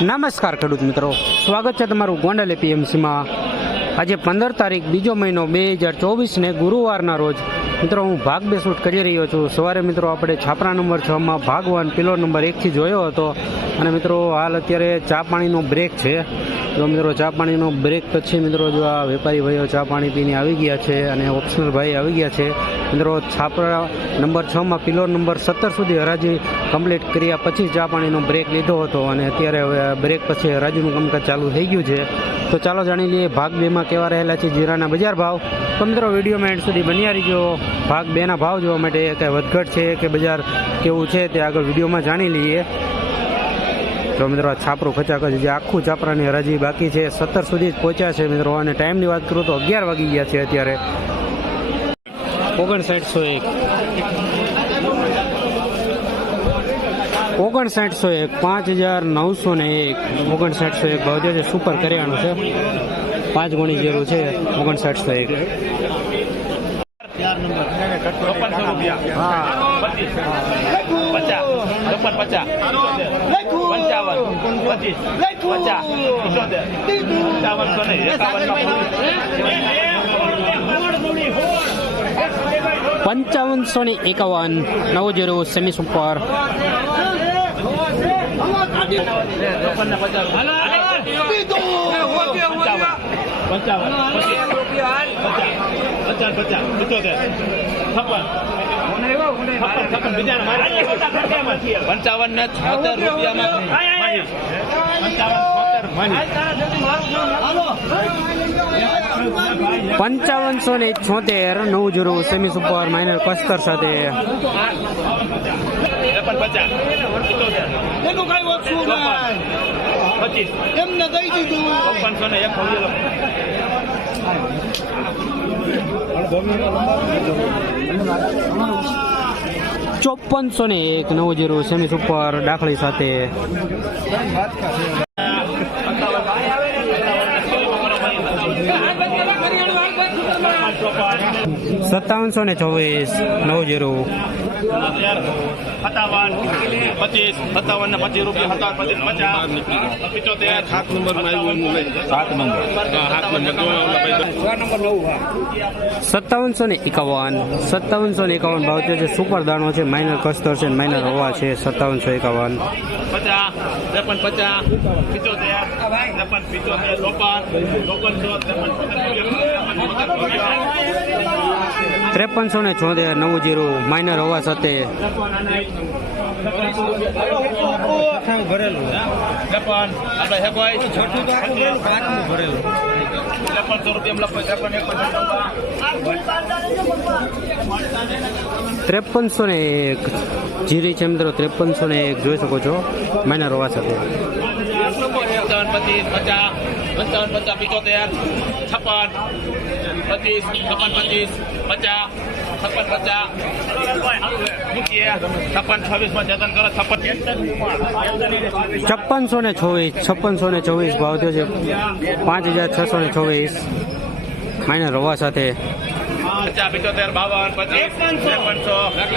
નમસ્કાર ખેડૂત મિત્રો. સ્વાગત છે તમારું ગોંડલ એપીએમસીમાં આજે પંદર તારીખ બીજો મહિનો બે હજાર ચોવીસને ગુરુવારના રોજ મિત્રો, હું ભાગ બે શૂટ કરી રહ્યો છું. સવારે મિત્રો આપણે છાપરા નંબર છમાં ભાગ વન પિલો નંબર એકથી જોયો હતો. અને મિત્રો, હાલ અત્યારે ચા પાણીનો બ્રેક છે. જો મિત્રો, ચા પાણીનો બ્રેક પછી મિત્રો, જો આ વેપારી ભાઈઓ ચા પાણી પીને આવી ગયા છે અને ઓપ્શનલ ભાઈ આવી ગયા છે, મિત્રો, છાપરા નંબર છમાં પિલોર નંબર સત્તર સુધી હરાજી કમ્પ્લીટ કર્યા પછી ચા પાણીનો બ્રેક લીધો હતો. અને અત્યારે હવે બ્રેક પછી હરાજીનું કામકાજ ચાલુ થઈ ગયું છે. તો ચાલો જાણી લઈએ, ભાગ બેમાં કેવા રહેલા છે જીરાના બજાર ભાવ. તો મિત્રો, વિડીયોમાં એન્ડ સુધી બન્યા રહીજો. ભાગ બેના ભાવ જોવા માટે કે વધઘટ છે કે બજાર કેવું છે તે આગળ વિડીયોમાં જાણી લઈએ. તો મિત્રો, આ છાપરું ખચાખચ જે આખું છાપરાની હરાજી બાકી છે, સત્તર સુધી જ પહોંચ્યા છે મિત્રો. અને ટાઈમની વાત કરું તો અગિયાર વાગી ગયા છે અત્યારે. ઓગણસાઠસો એક. ઓગણસાઠસો એક, પાંચ હજાર નવસો ને એક. ઓગણસાઠસો એક ભાવ જે સુપર કરિયાણું છે. પાંચ ગુણી જેવું છે, ઓગણસાઠસો એક. ચોપનસો રૂપિયા પચીસ પચાસ ચોપન પચાસ પંચાવન પચીસ પચાસ પંચોતેર પંચાવનસો નહીં પંચાવનસો ને એકાવન નવ જીરો સેમી સુપર ચોપન ને પચાસ પંચાવન પંચાવન પચીસ પચાસ પંચોતેર છપ્પન. પંચાવન ને છોતેર રૂપિયામાં પંચાવન છોતેર પંચાવનસો ને છોતેર નવ જીરો સેમી સુપર માઇનર કસ્તર સાથે. પચાસ. એમને દઈ દીધું. ચોપનસો ને એક ચોપનસો ને એક નવ જીરો સેમી સુપર દાખલી સાથે સત્તાવનસો ને ચોવીસ નવ જીરો સત્તાવન પચીસ સત્તાવન ને પચીસ સત્તાવનસો ને એકાવન સત્તાવનસો ને એકાવન ભાવ છે સુપર દાણો છે માઇનર કસ્તર છે માઇનર હવા છે સત્તાવનસો એકાવન પચાસ ત્રેપન પચાસ ચોપન ચોપનસો ત્રેપન ત્રેપનસો ને છોતેર નવું જીરો માઇનર હોવા સાથે. ભરેલું ત્રેપન આપણે છોટું ત્રેપનસો ને એક. જીરી છે મિત્રો ત્રેપનસો ને એક. જોઈ શકો છો માઇનર હોવા સાથે. પચીસ પચાસ પંચાવન પચાસ પિચોતેર છપ્પન પચીસ છપ્પન પચીસ પચાસ છપ્પન પચાસ મૂકીએ છપ્પન છવ્વીસમાં જતન કરો છપ્પન છપ્પનસો ને છવ્વીસ છપ્પનસો ને ચોવીસ ભાવ થયો છે પાંચ હજાર છસો ને ચોવીસ માઇનર હવા સાથે પચાસ પિચોતેર બાવન પચીસ ત્રેપનસો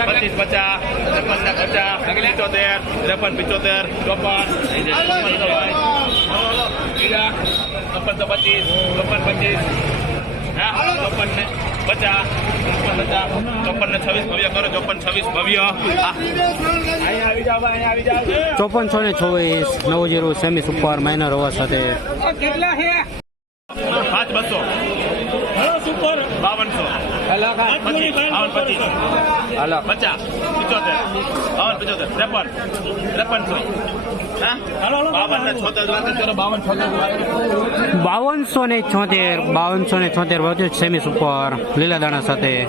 પચીસ પચાસ ત્રેપન ને પચાસ પિચોતેર ત્રેપન પિચોતેર ચોપન ચોપનસો પચીસ ચોપન પચીસ હા ચોપન ને પચાસ ચોપન પચાસ ચોપન ને છવ્વીસ ભવ્ય કરો ચોપન છવ્વીસ ભવ્ય. જાઓ ચોપનસો ને છવ્વીસ નવ જીરો સેમી સુપર માઇનર હોવા સાથે. કેટલા છે? પાંચ બસો. બાવનસો. પચીસ પિચોતેર બાવન ત્રેપન ત્રેપનસો. બાવનસો ને છોતેર બાવનસો ને છોતેર સેમી સુપર લીલા દાણા સાથે.